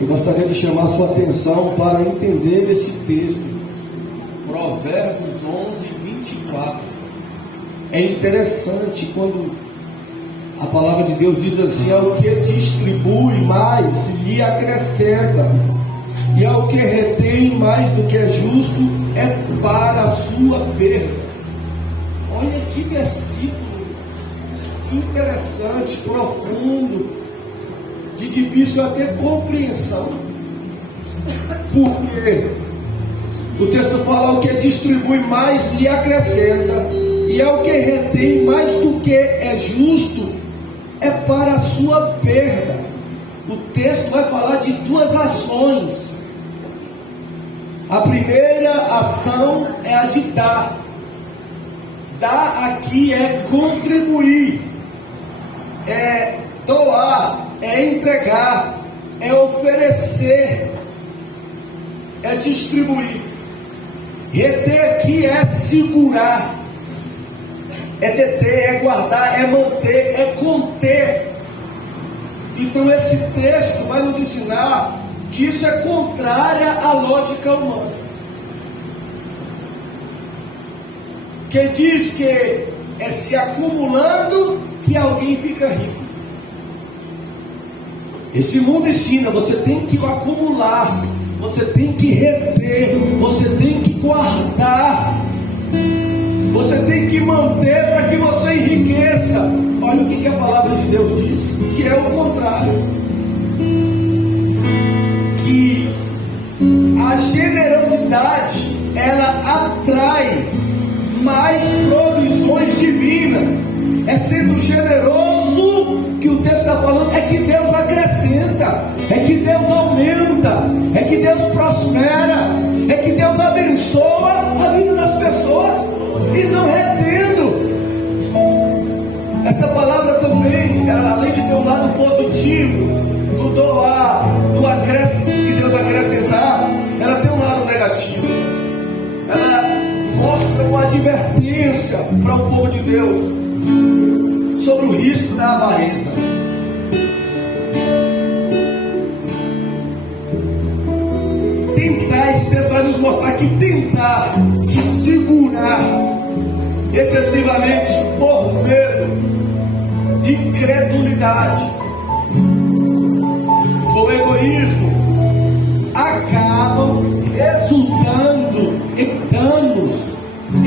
Eu gostaria de chamar a sua atenção para entender esse texto. Provérbios 11:24. É interessante quando a palavra de Deus diz assim: ao que distribui mais lhe acrescenta, e ao que retém mais do que é justo é para a sua perda. Olha que versículo interessante, profundo, de difícil até compreensão. Porque o texto fala: o que distribui mais lhe acrescenta, e ao que retém mais do que é justo é para a sua perda. O texto vai falar de duas ações. A primeira ação é a de dar. Dar aqui é contribuir, é doar, é entregar, é oferecer, é distribuir. Reter aqui é segurar, é deter, é guardar, é manter, é conter. Então esse texto vai nos ensinar que isso é contrária à lógica humana, que diz que é se acumulando que alguém fica rico. Esse mundo ensina: você tem que acumular, você tem que reter, você tem que guardar, você tem que manter para que você enriqueça. Olha o que a palavra de Deus diz, que é o contrário. Que a generosidade, ela atrai mais provisões divinas. É sendo generoso que o texto está falando, é que Deus acrescenta, é que Deus aumenta, é que Deus prospera, é que Deus abençoa a vida das pessoas, e não retendo. Essa palavra também, além de ter um lado positivo, do doar, do acrescentar, se Deus acrescentar, ela tem um lado negativo. Ela mostra uma advertência para o povo de Deus sobre o risco da avareza. Tentar, esse texto vai nos mostrar que tentar, que segurar excessivamente por medo, incredulidade ou egoísmo acabam resultando em danos,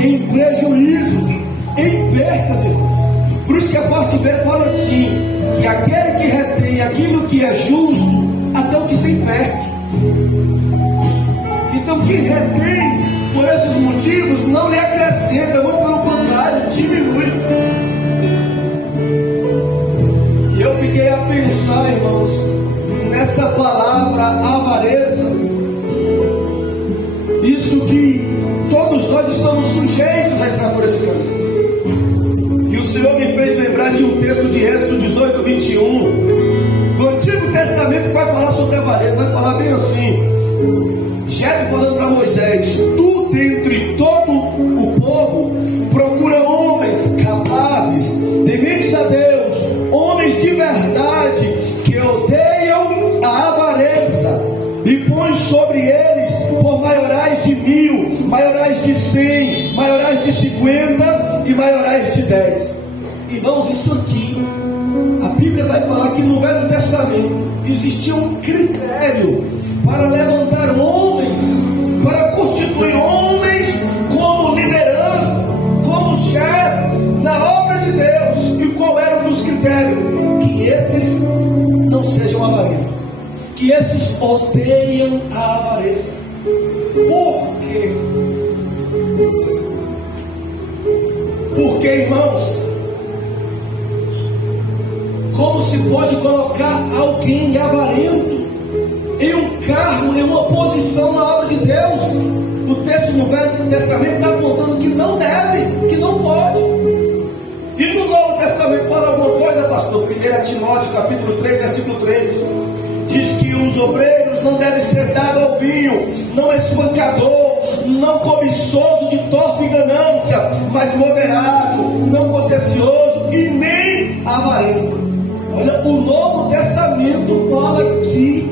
em prejuízos, em percas, irmãos. Por isso que a parte B fala assim: que aquele que retém aquilo que é justo, até o que tem perde. Então quem retém por esses motivos não lhe acrescenta, muito pelo contrário, diminui. E eu fiquei a pensar, irmãos, nessa palavra avareza. Isso que todos nós estamos sujeitos a entrar por esse caminho. E o Senhor me fez lembrar de um texto de Êxodo 18:21 do Antigo Testamento, que vai falar sobre a avareza. Vai falar bem assim: Jetro falando para Moisés: tu dentre todo o povo procura homens capazes, tementes a Deus, homens de verdade, que odeiam a avareza, e põe sobre eles por maiorais de 1000, maiorais de 100, maiorais de 50 e maiorais de 10. Irmãos, isso aqui, a Bíblia vai falar que no Velho Testamento existia um critério para levantar homens, para constituir homens como liderança, como chefes na obra de Deus. E qual era um dos critérios? Que esses não sejam avarentos, que esses odeiam a avareza. Por quê? Porque, irmãos, como se pode colocar alguém avarento em um cargo, em uma posição na obra de Deus? O texto no Velho Testamento está apontando que não deve, que não pode. E no Novo Testamento fala alguma coisa, pastor? 1 Timóteo capítulo 3, versículo 3 diz que os obreiros não devem ser dados ao vinho, não espancador, não cobiçoso de torpe ganância, mas moderado, não contencioso e nem avarento. Olha, o Novo Testamento fala que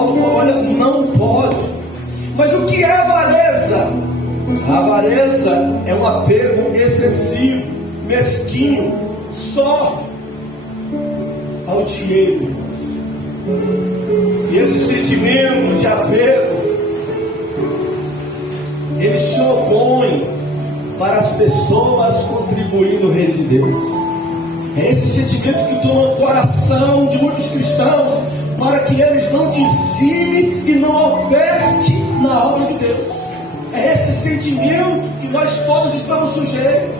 Paulo falou: olha, não pode. Mas o que é avareza? A avareza é um apego excessivo, mesquinho, só ao dinheiro. E esse sentimento de apego, ele se opõe para as pessoas contribuírem no reino de Deus. É esse sentimento que toma o coração de muitos cristãos, para que eles não dizimem e não ofertem na obra de Deus. É esse sentimento que nós todos estamos sujeitos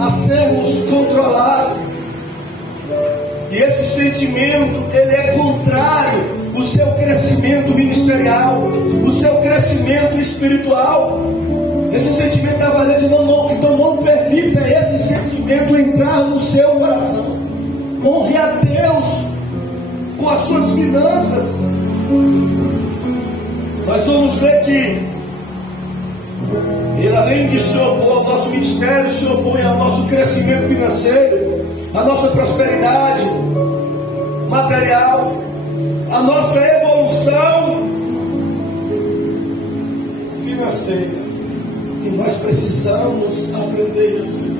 a sermos controlados. E esse sentimento, ele é contrário ao seu crescimento ministerial, o seu crescimento espiritual. Esse sentimento da avareza, então não permita esse sentimento entrar no seu coração. Honre a Deus com as suas finanças. Nós vamos ver que ele, além de se opor ao nosso ministério, se opõe ao nosso crescimento financeiro, à nossa prosperidade material, à nossa evolução financeira. E nós precisamos aprender isso.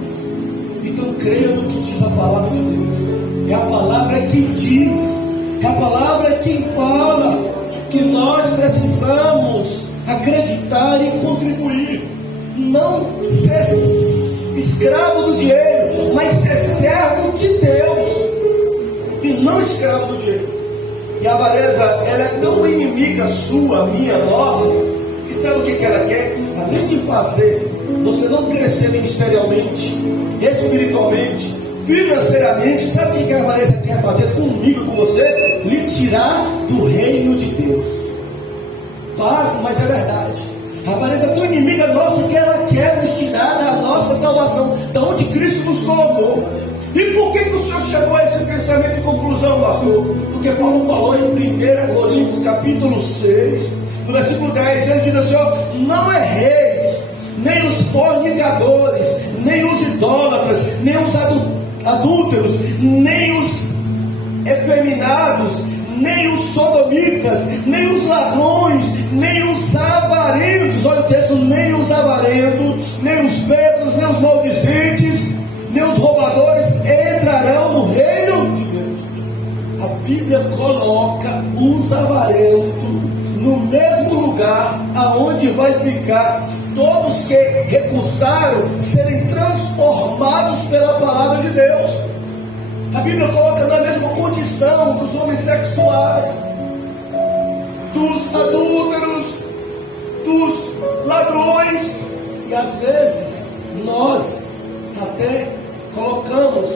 Então creia no que diz a palavra de Deus. É a palavra quem diz, é a palavra quem fala que nós precisamos acreditar e contribuir. Não ser escravo do dinheiro, mas ser servo de Deus e não escravo do dinheiro. E a avareza, ela é tão inimiga sua, minha, nossa, que sabe o que ela quer? Além de fazer você não crescer ministerialmente, espiritualmente, financeiramente, sabe o que a avareza quer fazer comigo, com você? Lhe tirar do reino de Deus. Pasmo, mas é verdade. A avareza é tão inimiga nossa que ela quer nos tirar da nossa salvação, da onde Cristo nos colocou. E por que o Senhor chegou a esse pensamento de conclusão, pastor? Porque Paulo falou em 1 Coríntios capítulo 6, no versículo 10, ele diz assim: ó, não erreis, nem os fornicadores, nem os idólatras, nem os adúlteros, nem os efeminados, nem os sodomitas, nem os ladrões, nem os avarentos. Olha o texto: nem os avarentos, nem os bêbados, nem os maldizentes, nem os roubadores entrarão no reino de Deus. A Bíblia coloca os avarentos no mesmo lugar aonde vai ficar todos que recusaram serem transformados pela palavra de Deus. A Bíblia coloca na mesma condição dos homossexuais, dos adúlteros, dos ladrões. E às vezes nós até colocamos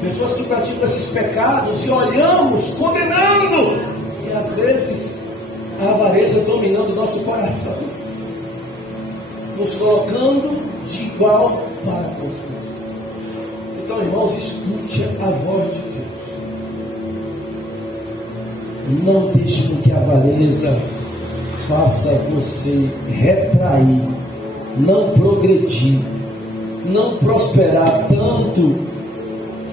pessoas que praticam esses pecados e olhamos condenando, e às vezes a avareza dominando o nosso coração, nos colocando de igual para com os outros. Então, irmãos, escute a voz de Deus. Não deixe com que a avareza faça você retrair, não progredir, não prosperar tanto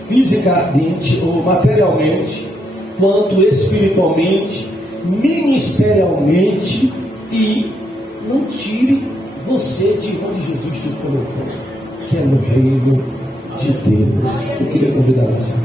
fisicamente ou materialmente, quanto espiritualmente, ministerialmente, e não tire você de onde Jesus te colocou, que é no reino de Deus. Eu queria convidar você.